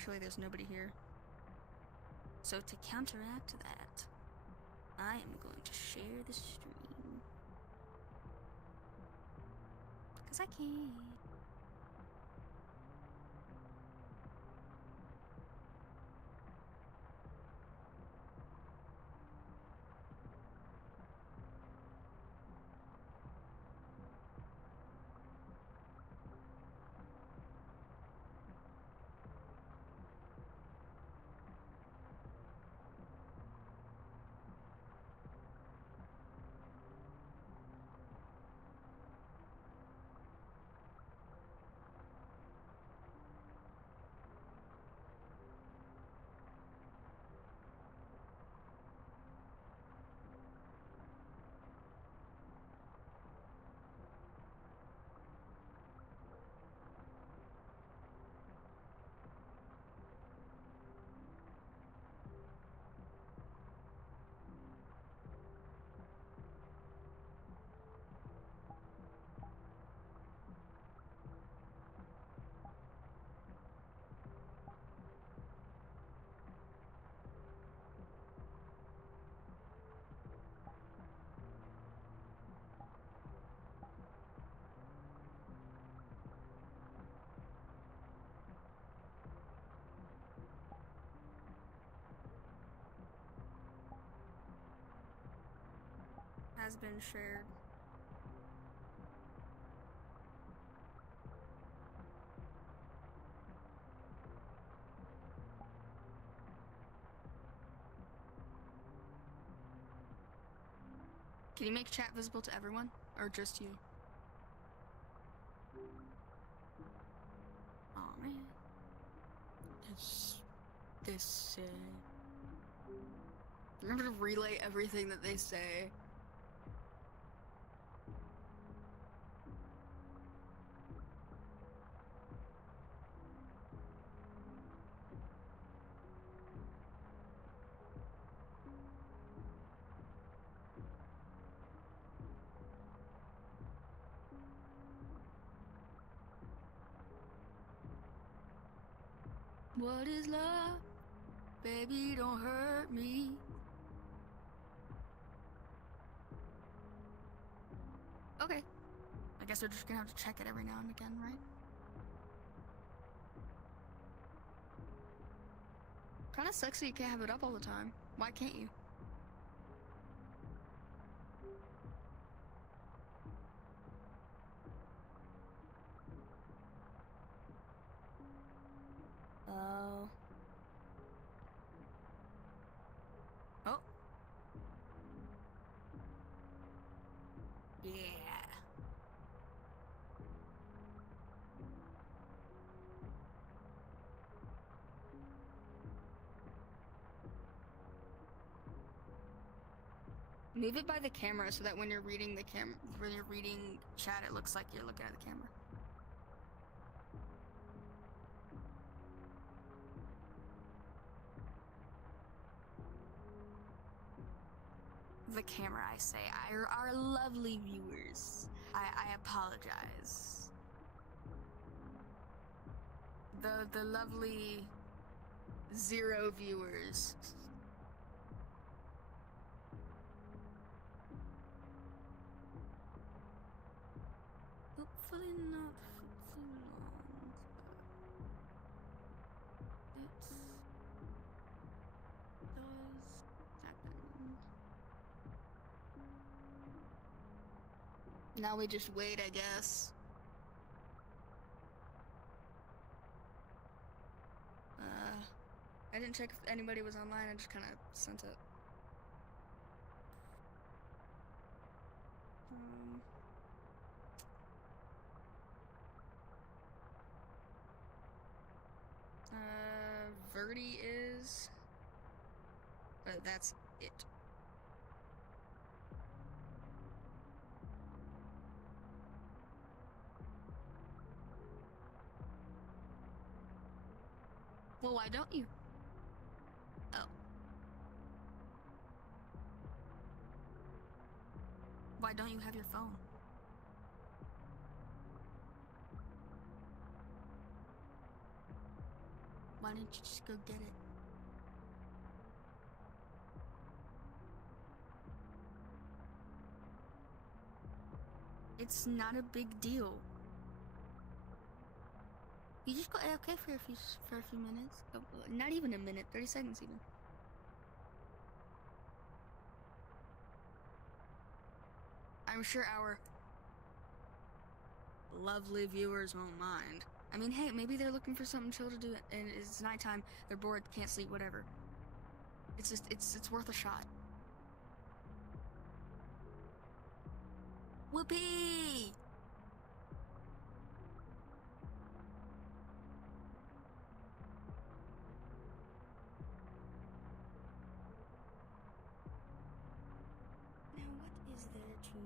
Actually, there's nobody here. So to counteract that, I am going to share the stream. Because I can. Has been shared. Can you make chat visible to everyone, or just you? Oh man. This remember to relay everything that they say. What is love? Baby, don't hurt me. Okay. I guess we're just gonna have to check it every now and again, right? Kinda sucks that you can't have it up all the time. Why can't you? Oh. Oh. Yeah. Move it by the camera so that when you're reading when you're reading chat, it looks like you're looking at the camera. The camera, I say. Our lovely viewers. I apologize. The lovely 0 viewers. Hopefully not for too long. It does happen. Now we just wait, I guess. I didn't check if anybody was online, I just kind of sent it. Verdi is, but that's it. Well, why don't you? Oh. Why don't you have your phone? Why didn't you just go get it? It's not a big deal. You just go AFK for a few minutes. Not even a minute, 30 seconds even. I'm sure our lovely viewers won't mind. I mean, hey, maybe they're looking for something chill to do and it's nighttime, they're bored, can't sleep, whatever. It's just, it's worth a shot. Whoopee! Now, what is there to do?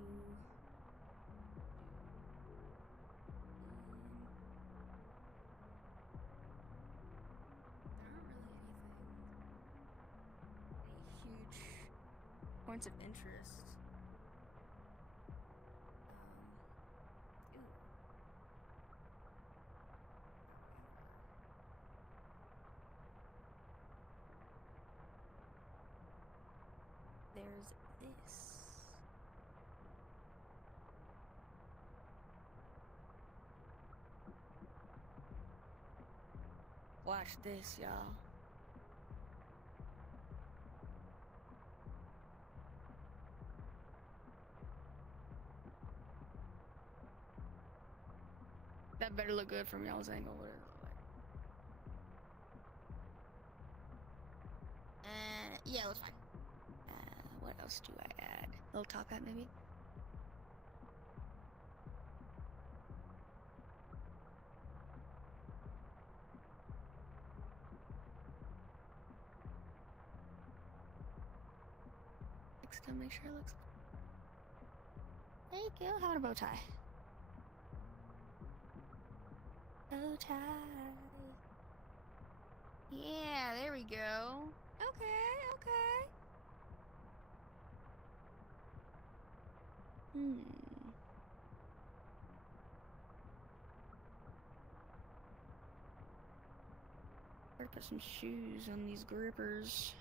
There aren't really any huge points of interest. There's this. Watch this, y'all. That better look good from y'all's angle, whatever. Yeah, looks fine. What else do I add? Little top hat, maybe? Next time, make sure it looks. There you go. How about a bow tie? Bow tie. Yeah, there we go. Okay. Better put some shoes on these grippers.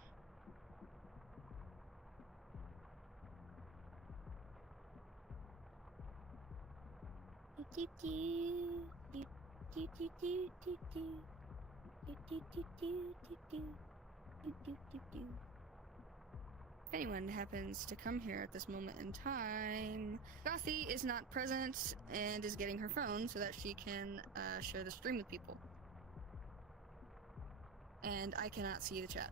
If anyone happens to come here at this moment in time, Gothy is not present and is getting her phone so that she can share the stream with people. And I cannot see the chat.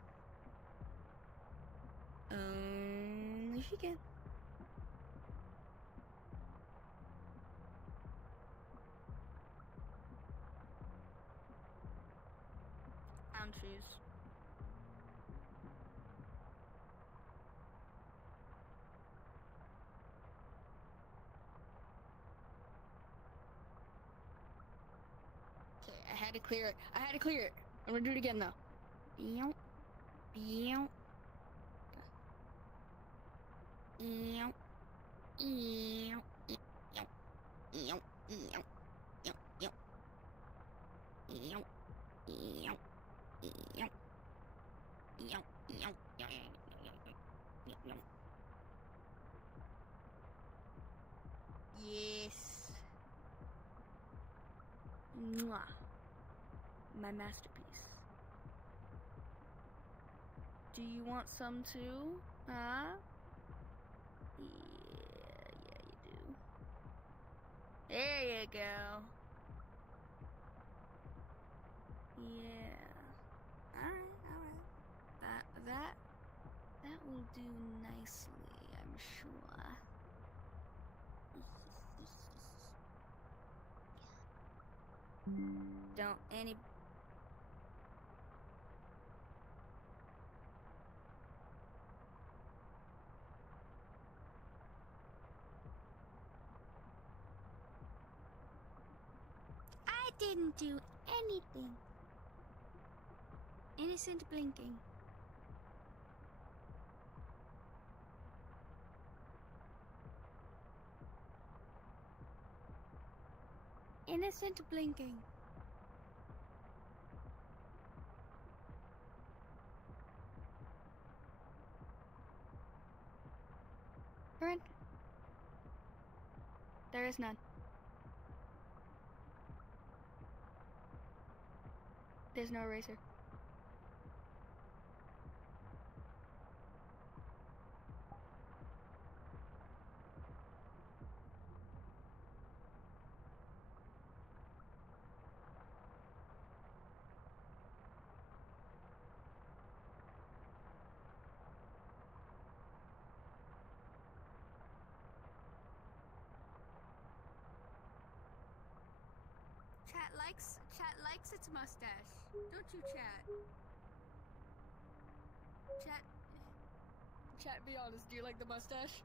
Only she can. Pound shoes. Okay, I had to clear it. I'm gonna do it again though. Meow. Meow. Meow. Meow. Meow. Meow. Meow. Meow. Meow. Meow. Meow. Yes. Mwah. My masterpiece. Do you want some too? Huh? Yeah, you do. There you go. Yeah. Alright. That will do nicely, I'm sure. Don't any... I didn't do anything. Innocent blinking. Innocent blinking. There is none. There's no eraser. Chat likes its mustache. Don't you, Chat? Chat, be honest, do you like the mustache?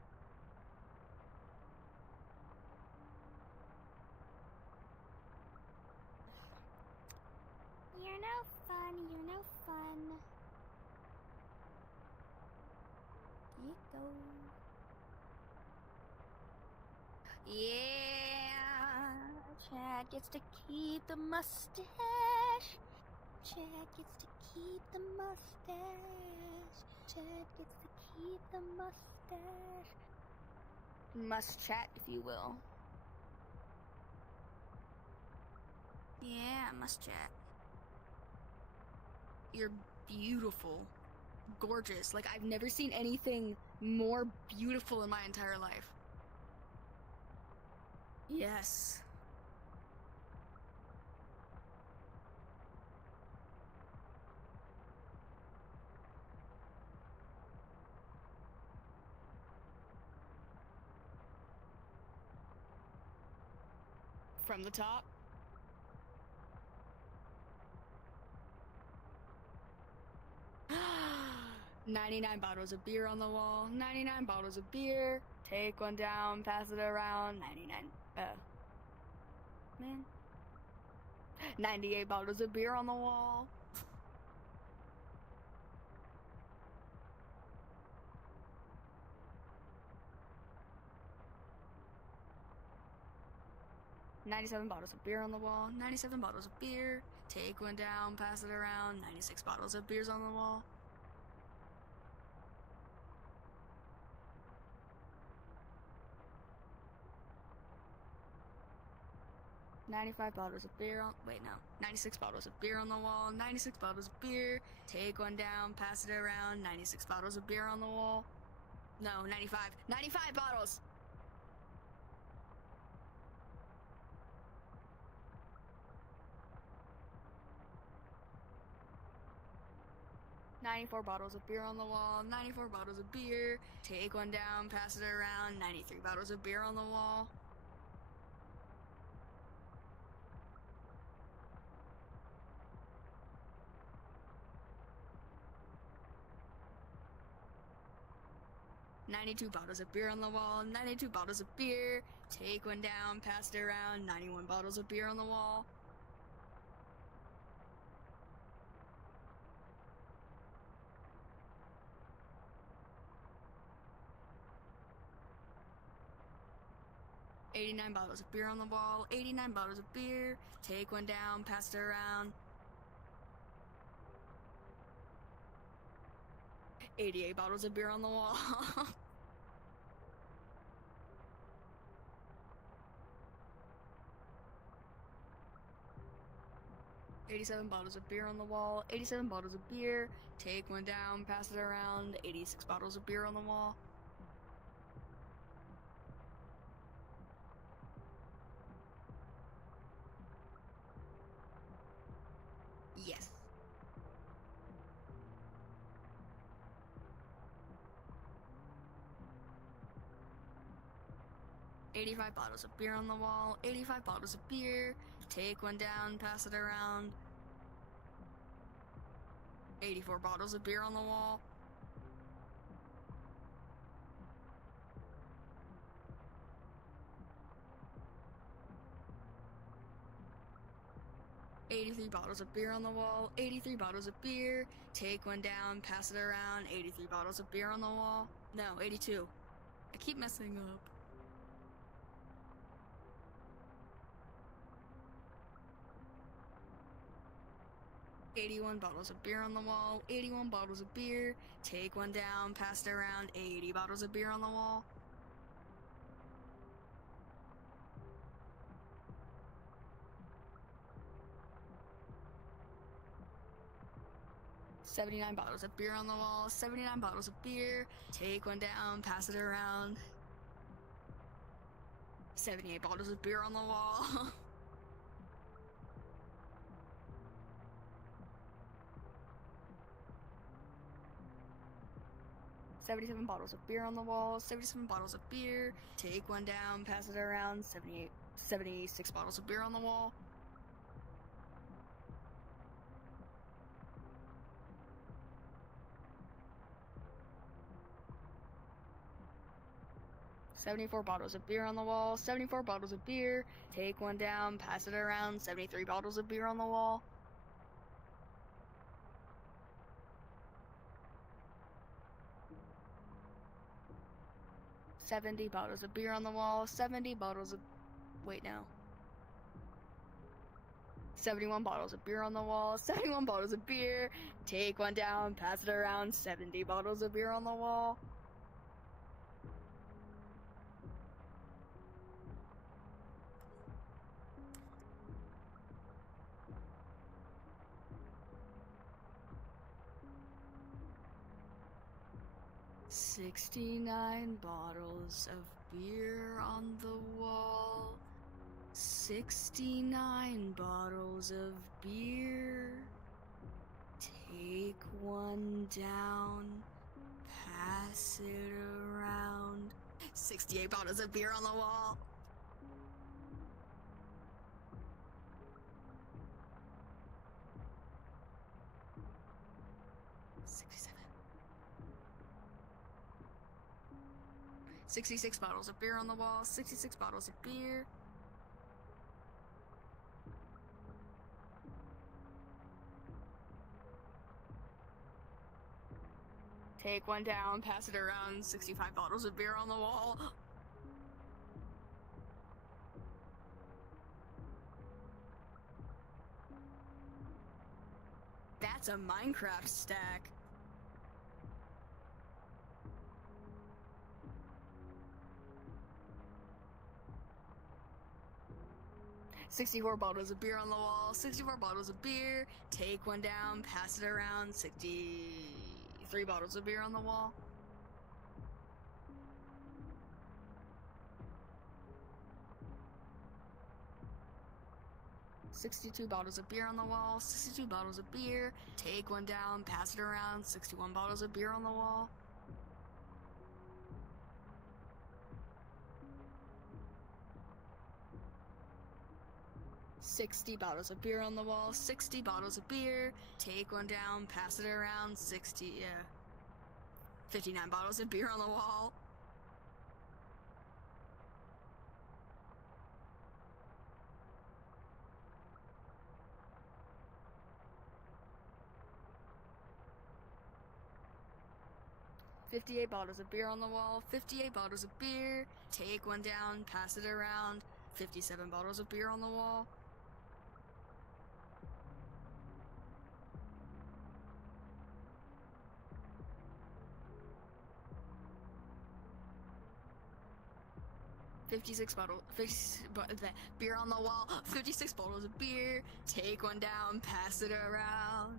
You're no fun, you're no fun. Here it goes. Yeah, Chad gets to keep the mustache. Chad gets to keep the mustache. Chad gets to keep the mustache. Must chat, if you will. Yeah, must chat. You're beautiful. Gorgeous. Like, I've never seen anything more beautiful in my entire life. Yes. From the top. $99 bottles of beer on the wall. 99 bottles of beer. Take one down, pass it around. 98 bottles of beer on the wall. $97 bottles of beer on the wall. 97 bottles of beer. Take one down, pass it around. 96 bottles of beers on the wall. $95 bottles of beer on. Wait, no. 96 bottles of beer on the wall. 96 bottles of beer. Take one down, pass it around. 96 bottles of beer on the wall. No, 95. 95 bottles! $94 bottles of beer on the wall. 94 bottles of beer. Take one down, pass it around. 93 bottles of beer on the wall. $92 bottles of beer on the wall. 92 bottles of beer. Take one down, pass it around. 91 bottles of beer on the wall. $89 bottles of beer on the wall. 89 bottles of beer. Take one down, pass it around. 88 bottles of beer on the wall. $87 bottles of beer on the wall. 87 bottles of beer. Take one down, pass it around. 86 bottles of beer on the wall. Yes. $85 bottles of beer on the wall. 85 bottles of beer. Take one down, pass it around. 84 bottles of beer on the wall. $83 bottles of beer on the wall. 83 bottles of beer. Take one down, pass it around. 83 bottles of beer on the wall. No, 82. I keep messing up. $81 bottles of beer on the wall. 81 bottles of beer. Take one down, pass it around. 80 bottles of beer on the wall. 79 bottles of beer on the wall, 79 bottles of beer, take one down, pass it around. 78 bottles of beer on the wall. 77 bottles of beer on the wall, 77 bottles of beer, take one down, pass it around. 76 bottles of beer on the wall. 74 bottles of beer on the wall, 74 bottles of beer, take one down, pass it around. 73 bottles of beer on the wall. 70 bottles of beer on the wall, 70 bottles of, wait no. 71 bottles of beer on the wall, 71 bottles of beer, take one down, pass it around. 70 bottles of beer on the wall. 69 bottles of beer on the wall. 69 bottles of beer. Take one down, pass it around. 68 bottles of beer on the wall. 66 bottles of beer on the wall, 66 bottles of beer. Take one down, pass it around. 65 bottles of beer on the wall. That's a Minecraft stack. $64 bottles of beer on the wall, 64 bottles of beer, take one down, pass it around. 63 bottles of beer on the wall. $62 bottles of beer on the wall, 62 bottles of beer, take one down, pass it around. 61 bottles of beer on the wall. 60 bottles of beer on the wall, 60 bottles of beer, take one down, pass it around. 59 bottles of beer on the wall. $58 bottles of beer on the wall, 58 bottles of beer, take one down, pass it around. 57 bottles of beer on the wall. 56 bottles, beer on the wall, 56 bottles of beer, take one down, pass it around.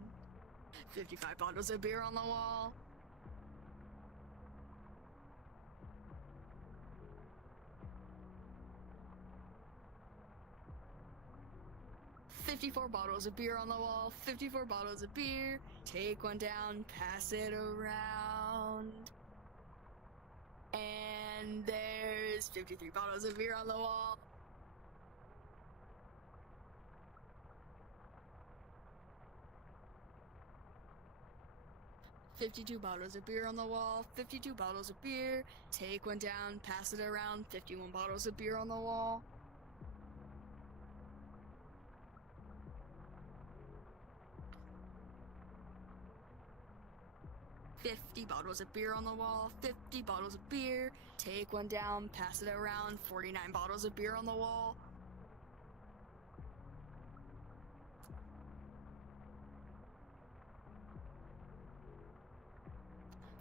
55 bottles of beer on the wall. $54 bottles of beer on the wall, 54 bottles of beer, take one down, pass it around. And there's 53 bottles of beer on the wall. $52 bottles of beer on the wall, 52 bottles of beer, take one down, pass it around. 51 bottles of beer on the wall. $50 bottles of beer on the wall, 50 bottles of beer, take one down, pass it around. 49 bottles of beer on the wall.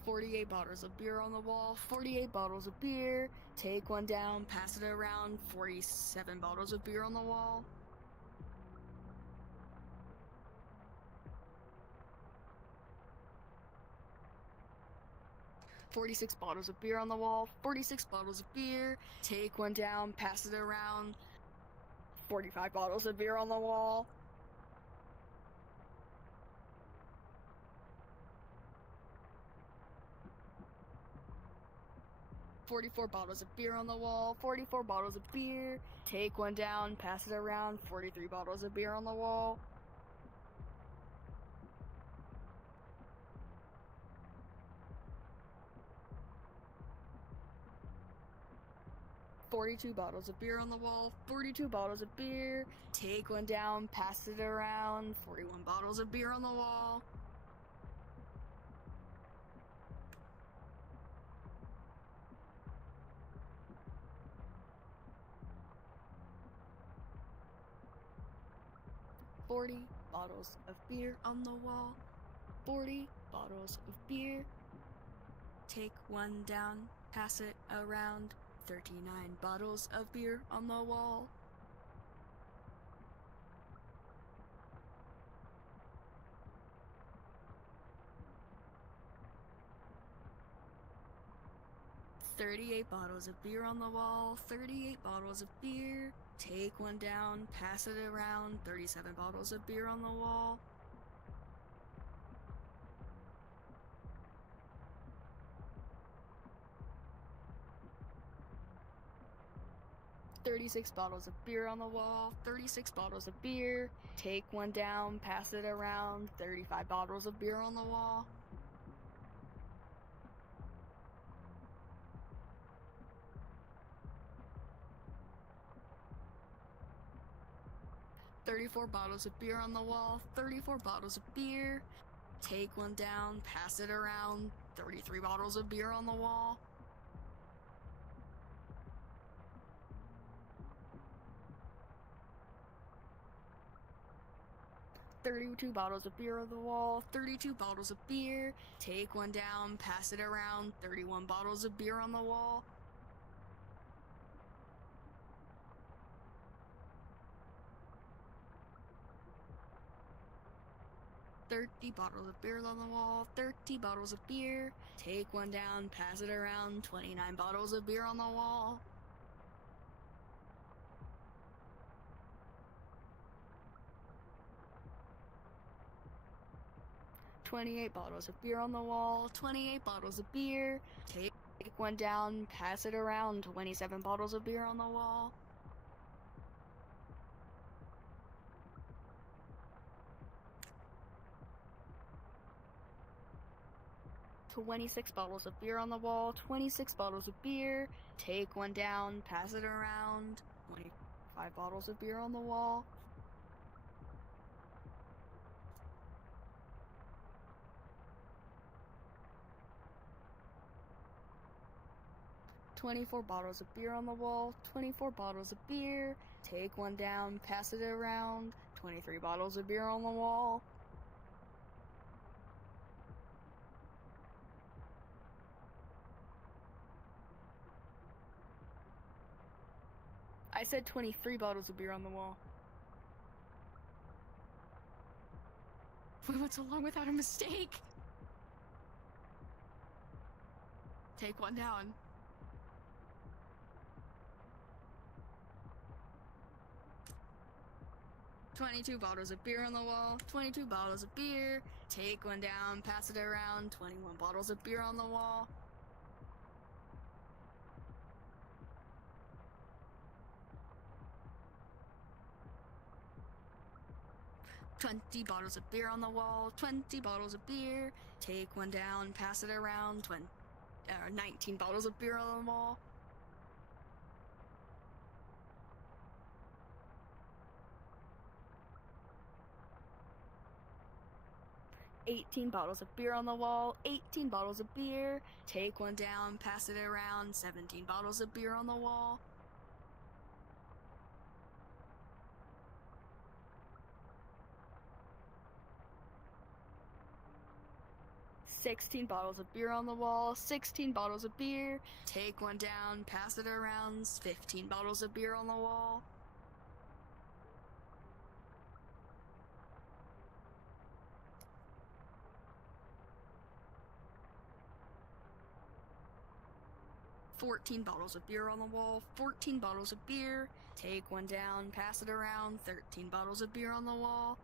$48 bottles of beer on the wall, 48 bottles of beer, take one down, pass it around. 47 bottles of beer on the wall. 46 bottles of beer on the wall, 46 bottles of beer, take one down, pass it around, 45 bottles of beer on the wall. "44 bottles of beer on the wall, 44 bottles of beer, take one down, pass it around, 43 bottles of beer on the wall. "42 bottles of beer on the wall, 42 bottles of beer, take one down, pass it around, 41 bottles of beer on the wall. "40 bottles of beer on the wall, 40 bottles of beer, take one down, pass it around, 39 bottles of beer on the wall. "38 bottles of beer on the wall, 38 bottles of beer, take one down, pass it around, 37 bottles of beer on the wall. "36 bottles of beer on the wall, 36 bottles of beer, take one down, pass it around, 35 bottles of beer on the wall. "34 bottles of beer on the wall, 34 bottles of beer, take one down, pass it around, 33 bottles of beer on the wall. "32 bottles of beer on the wall, 32 bottles of beer, take one down, pass it around, 31 bottles of beer on the wall. "30 bottles of beer on the wall, 30 bottles of beer, take one down, pass it around, 29 bottles of beer on the wall. "28 bottles of beer on the wall, 28 bottles of beer, take one down, pass it around, 27 bottles of beer on the wall. "26 bottles of beer on the wall, 26 bottles of beer, take one down, pass it around, 25 bottles of beer on the wall. "24 bottles of beer on the wall, 24 bottles of beer, take one down, pass it around, 23 bottles of beer on the wall. I said 23 bottles of beer on the wall. We went so long without a mistake. Take one down. "22 bottles of beer on the wall, 22 bottles of beer, take one down, pass it around, 21 bottles of beer on the wall. "20 bottles of beer on the wall, 20 bottles of beer, take one down, pass it around, 19 bottles of beer on the wall. "18 bottles of beer on the wall, 18 bottles of beer, take one down, pass it around, 17 bottles of beer on the wall. "16 bottles of beer on the wall, 16 bottles of beer, take one down, pass it around, 15 bottles of beer on the wall. 14 bottles of beer on the wall, 14 bottles of beer. Take one down, pass it around, 13 bottles of beer on the wall.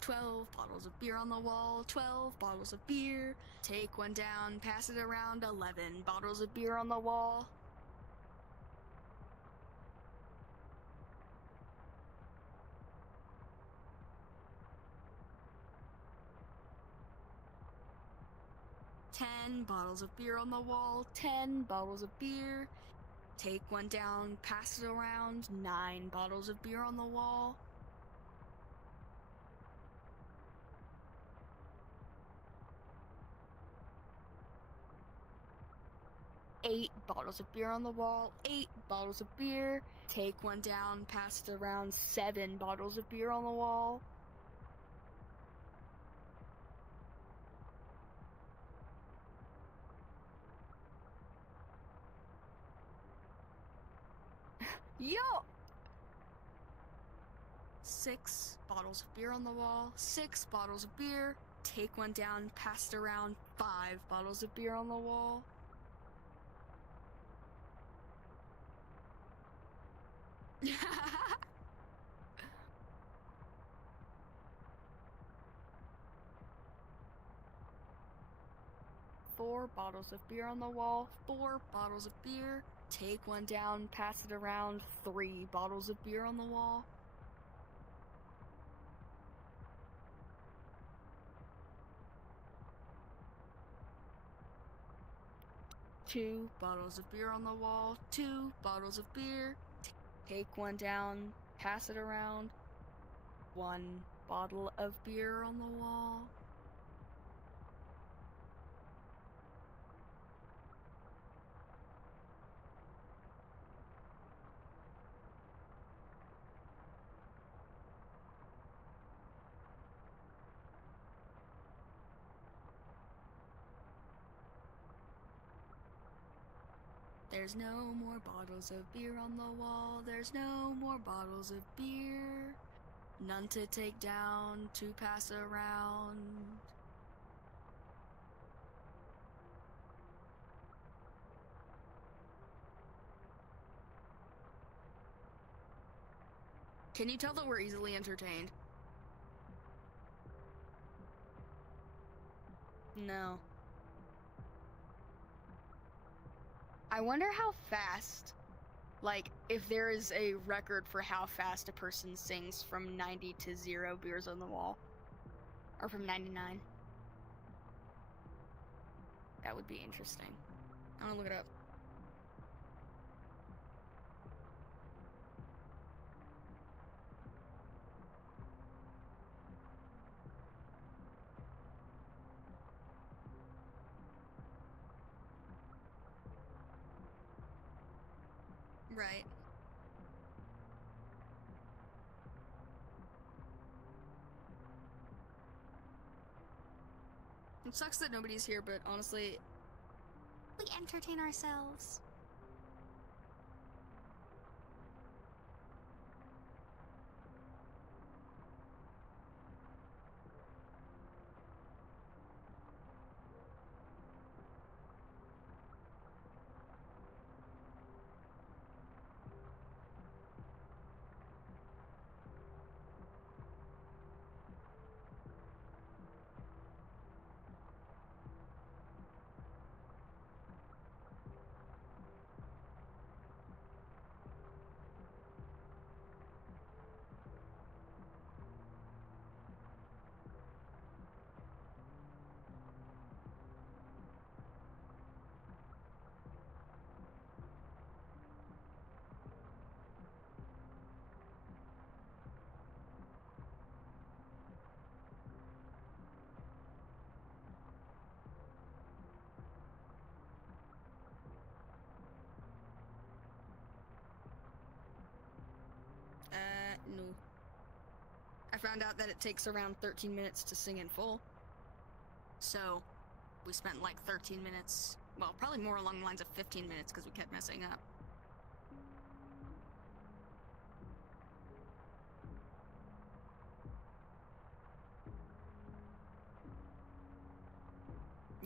"12 bottles of beer on the wall, 12 bottles of beer. Take one down, pass it around, 11 bottles of beer on the wall." "10 bottles of beer on the wall, 10 bottles of beer. Take one down, pass it around, 9 bottles of beer on the wall." "8 bottles of beer on the wall, 8 bottles of beer. Take one down, pass it around, 7 bottles of beer on the wall." Yo! "6 bottles of beer on the wall, 6 bottles of beer. Take one down, pass it around, 5 bottles of beer on the wall." "4 bottles of beer on the wall, 4 bottles of beer. Take one down, pass it around, 3 bottles of beer on the wall." "2 bottles of beer on the wall, 2 bottles of beer. Take one down, pass it around, 1 bottle of beer on the wall." "There's no more bottles of beer on the wall, there's no more bottles of beer. None to take down, to pass around." Can you tell that we're easily entertained? No. I wonder how fast, like, if there is a record for how fast a person sings from 90 to 0 beers on the wall. Or from 99. That would be interesting. I'm gonna look it up. Right. It sucks that nobody's here, but honestly, we entertain ourselves. No. I found out that it takes around 13 minutes to sing in full. So, we spent like 13 minutes, well, probably more along the lines of 15 minutes because we kept messing up.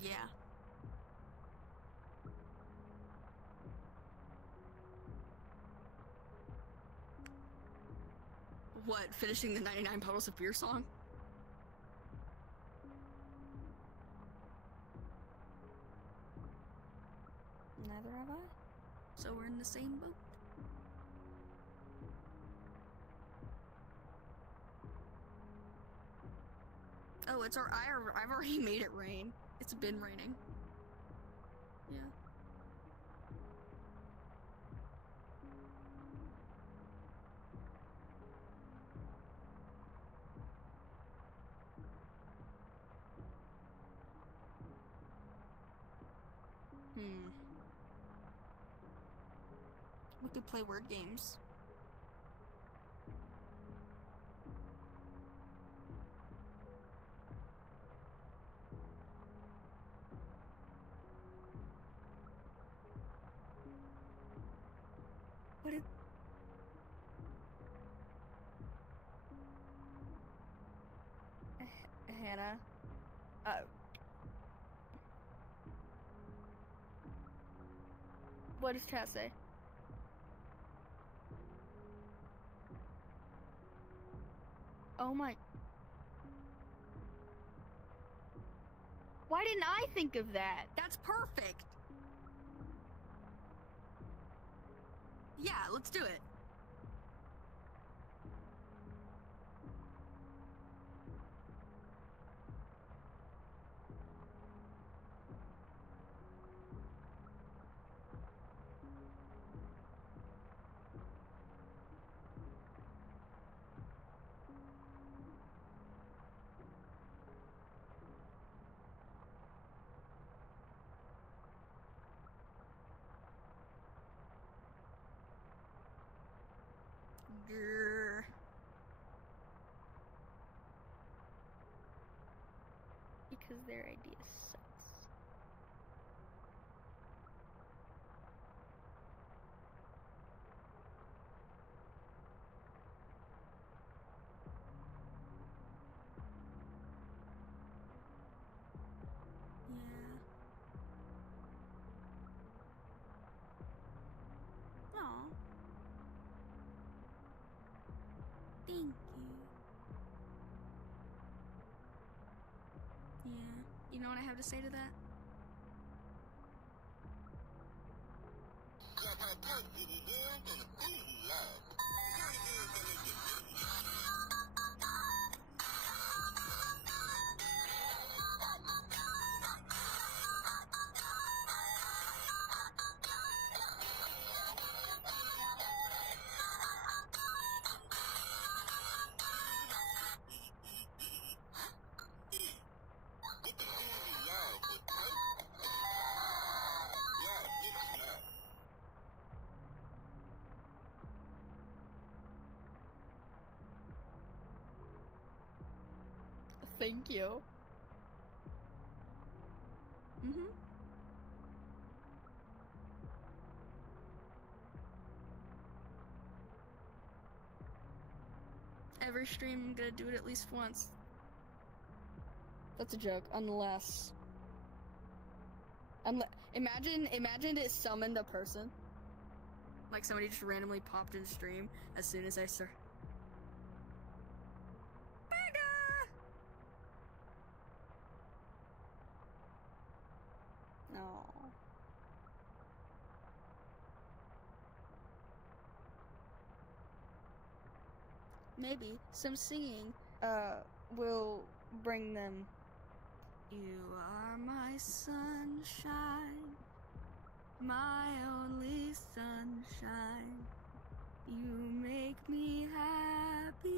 Yeah. What, finishing the 99 bottles of beer song? Neither have I. So we're in the same boat. Oh, it's I've already made it rain. It's been raining. Yeah. We could play word games. What is... Hannah. What does chat say? Oh my... Why didn't I think of that? That's perfect! Yeah, let's do it. Grrr. Because their idea sucks. Yeah. Aw. Thank you. Yeah. You know what I have to say to that? Thank you. Mm-hmm. Every stream, I'm gonna do it at least once. That's a joke, unless... Imagine it summoned a person. Like somebody just randomly popped in stream as soon as I start. No. Maybe some singing will bring them. You are my sunshine, my only sunshine. You make me happy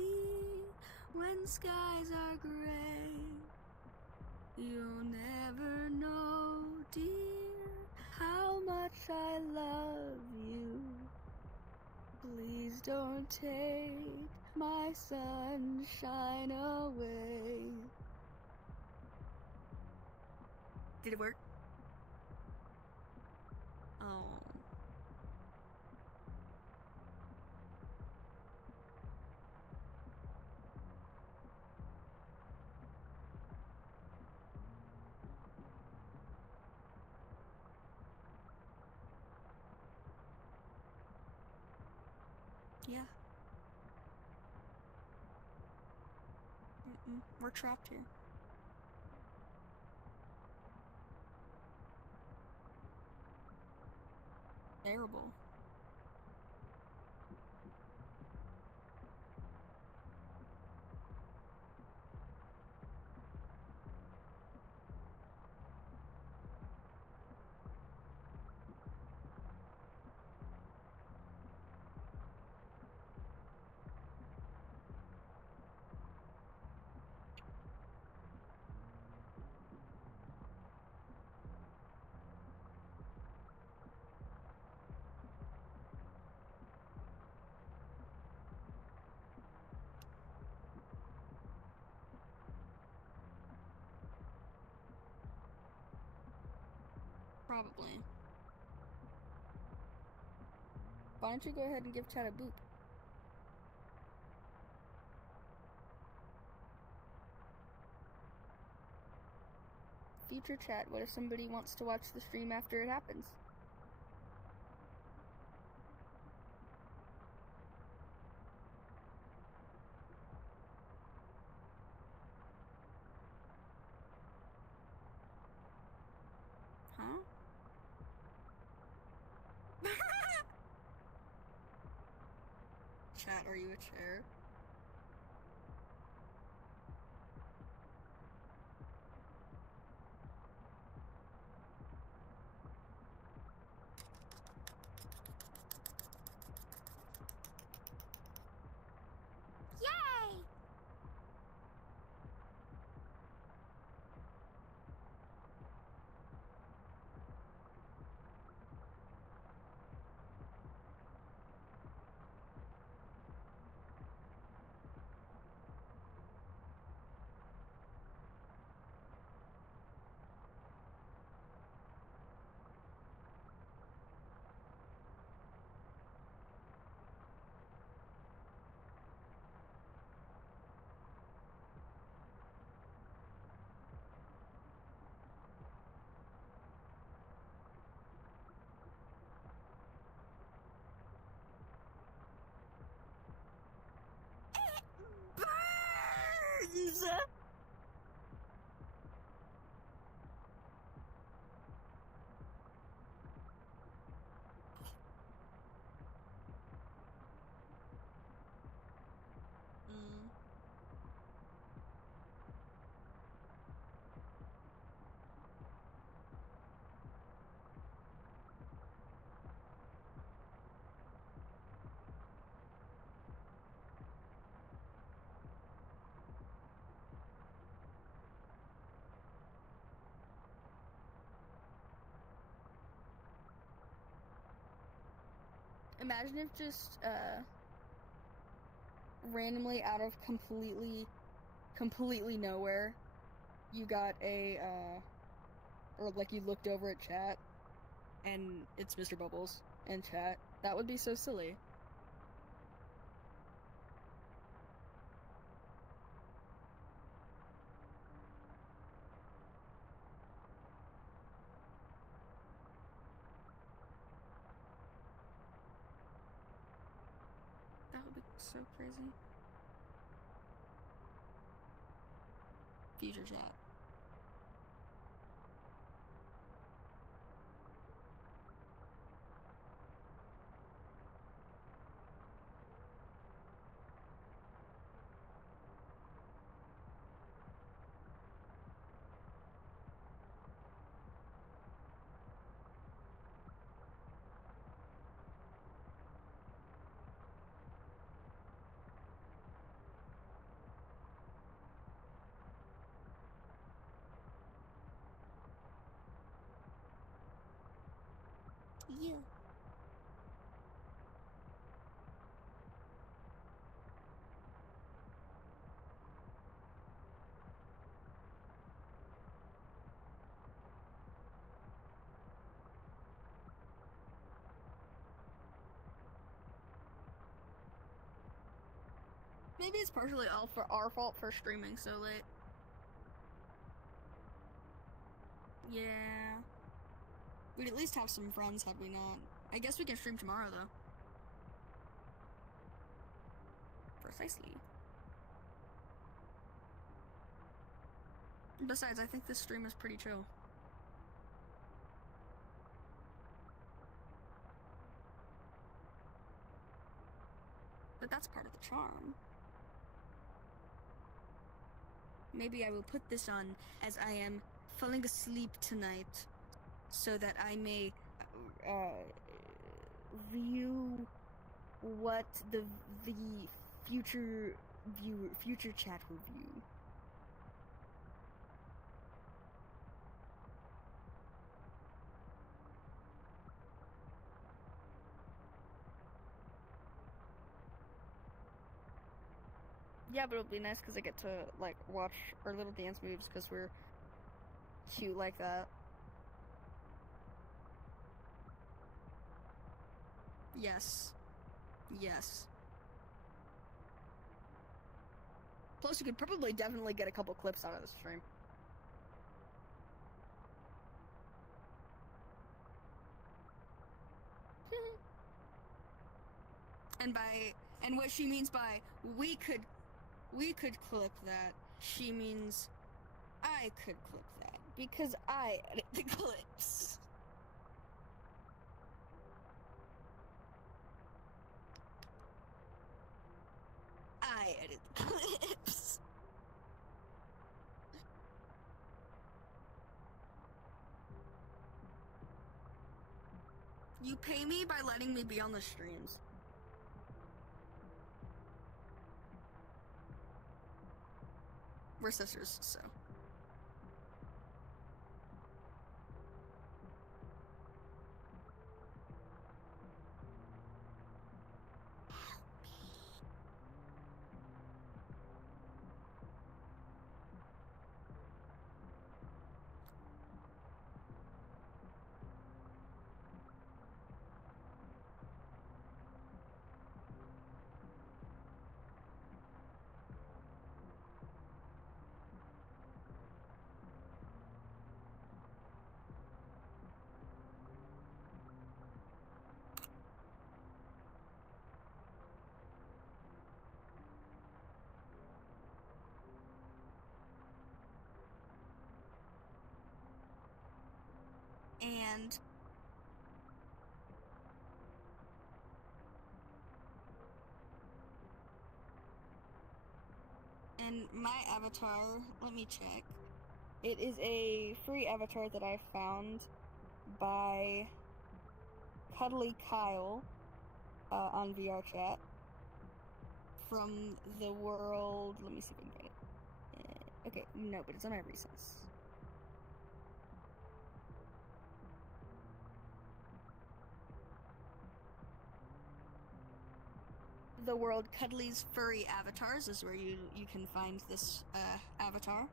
when skies are gray. You'll never know, dear, how much I love you. Please don't take my sunshine away. Did it work? Oh. Yeah. We're trapped here. Terrible. Probably. Why don't you go ahead and give chat a boop? VRChat, what if somebody wants to watch the stream after it happens? Huh? Chat, are you a chair? Yay! Burns! Imagine if just, randomly out of completely nowhere, you got a, or like you looked over at chat, and it's Mr. Bubbles in chat. That would be so silly. That would be so crazy. VRChat. Yeah. Maybe it's partially all for our fault for streaming so late. Yeah. We'd at least have some friends had we not. I guess we can stream tomorrow though. Precisely. Besides, I think this stream is pretty chill. But that's part of the charm. Maybe I will put this on as I am falling asleep tonight, so that I may view what the future chat will view. Yeah, but it'll be nice because I get to, like, watch our little dance moves because we're cute like that. Yes. Yes. Plus, you could probably definitely get a couple clips out of the stream. And what she means by we could clip that, she means I could clip that because I edit the clips. I edit the clips. You pay me by letting me be on the streams. We're sisters, so. And my avatar, let me check. It is a free avatar that I found by Cuddly Kyle on VRChat from the world. Let me see if I can get it. Okay, no, but it's on my recents. The world Cuddly's Furry Avatars is where you can find this avatar.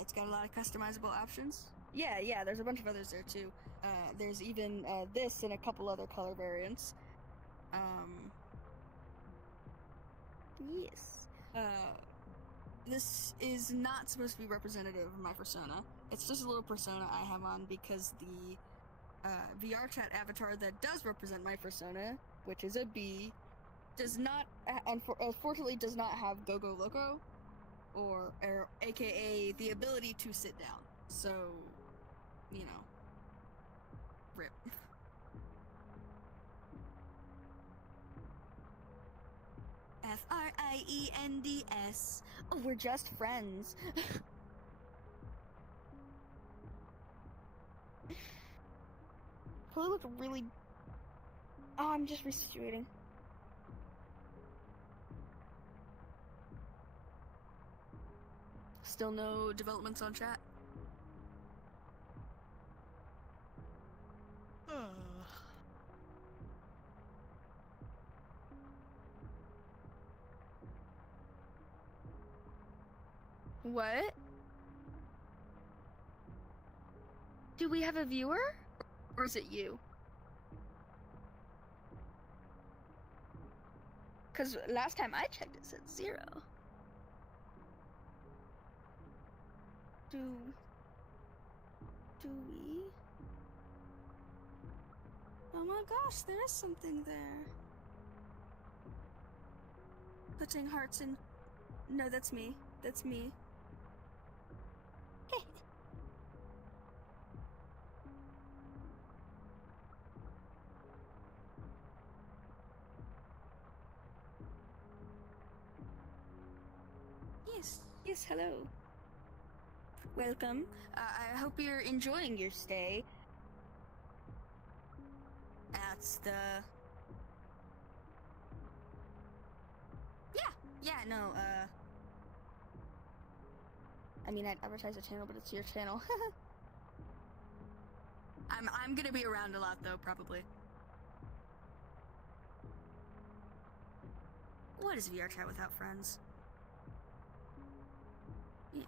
It's got a lot of customizable options. Yeah, there's a bunch of others there too. There's even this and a couple other color variants. Yes. This is not supposed to be representative of my persona. It's just a little persona I have on because the VRChat avatar that does represent my persona, which is a bee, does not, unfortunately, does not have Go-Go Loco, or aka the ability to sit down. So, you know, rip. Friends. Oh, we're just friends. Probably look really. Oh, I'm just resituating. Still no developments on chat? What? Do we have a viewer? Or is it you? Because last time I checked it said 0. Do we? Oh my gosh, there is something there. putting hearts in. No, that's me. That's me. Yes, hello. Welcome. I hope you're enjoying your stay at the... Yeah, no, I mean, I'd advertise the channel, but it's your channel. I'm gonna be around a lot, though, probably. What is VRChat without friends? Yeah.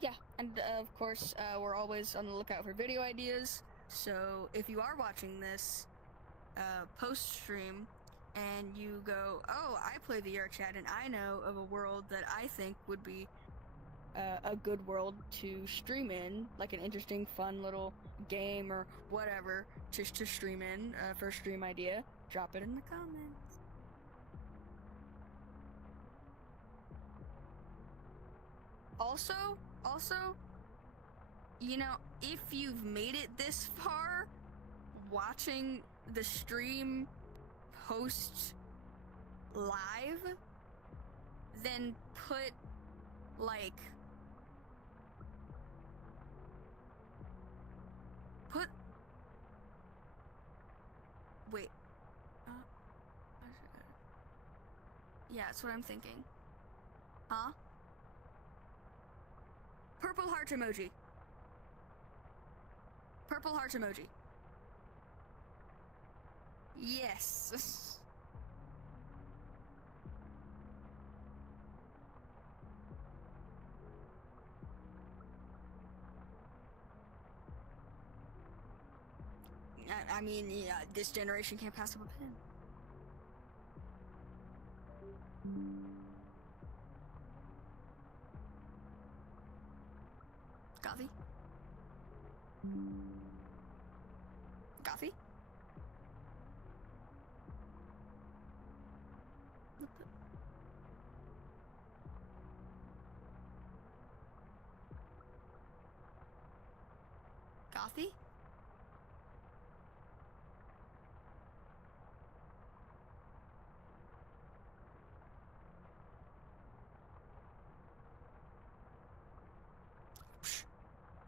Yeah, and of course, we're always on the lookout for video ideas. So if you are watching this post-stream and you go, oh, I play VRChat and I know of a world that I think would be a good world to stream in, like an interesting, fun little game or whatever to stream in for a stream idea, drop it in the comments. Also, you know, if you've made it this far, watching the stream post live, then put, like, wait, yeah, that's what I'm thinking. Huh? Purple heart emoji. Purple heart emoji. Yes. I mean, yeah, this generation can't pass up a pin. Coffee? Coffee? Coffee?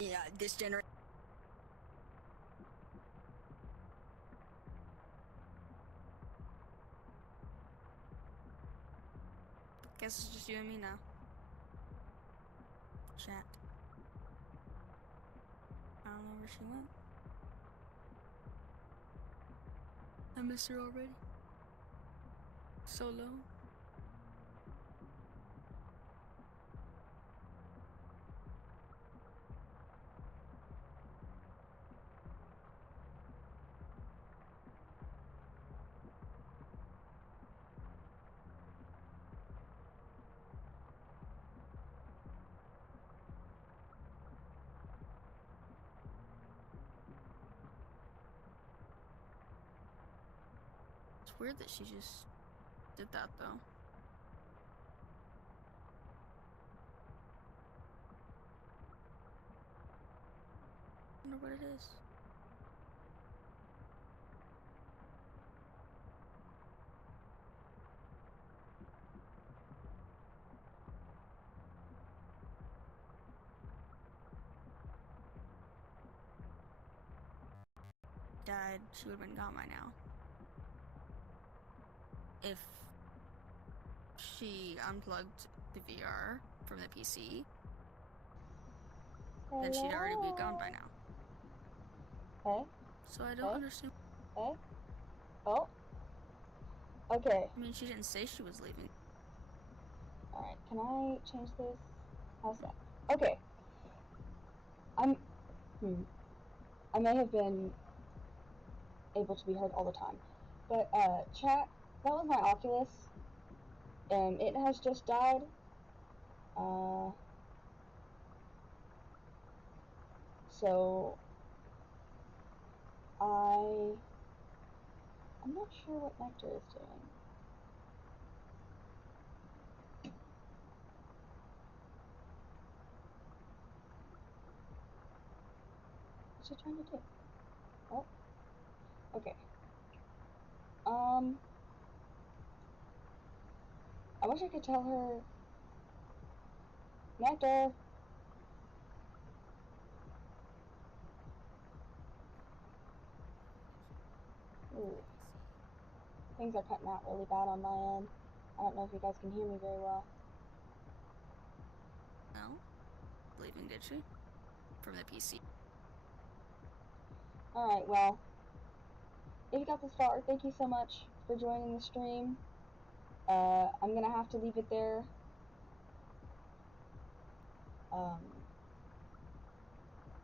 Yeah, this generation. Guess it's just you and me now. Chat. I don't know where she went. I miss her already. So low. It's weird that she just did that, though. I wonder what it is. Died, she would have been gone by now. If she unplugged the VR from the PC, then she'd already be gone by now. Hey? So I don't understand. Hey? Oh? Okay. I mean, she didn't say she was leaving. Alright, can I change this? How's that? Okay. I may have been able to be heard all the time. But chat, that was my Oculus. It has just died. So I'm not sure what Nectar is doing. What's she trying to do? Oh, okay. I wish I could tell her, Nectar. Ooh. Things are cutting out really bad on my end. I don't know if you guys can hear me very well. No? Leaving, did she? From the PC. Alright, well, if you got this far, thank you so much for joining the stream. I'm gonna have to leave it there.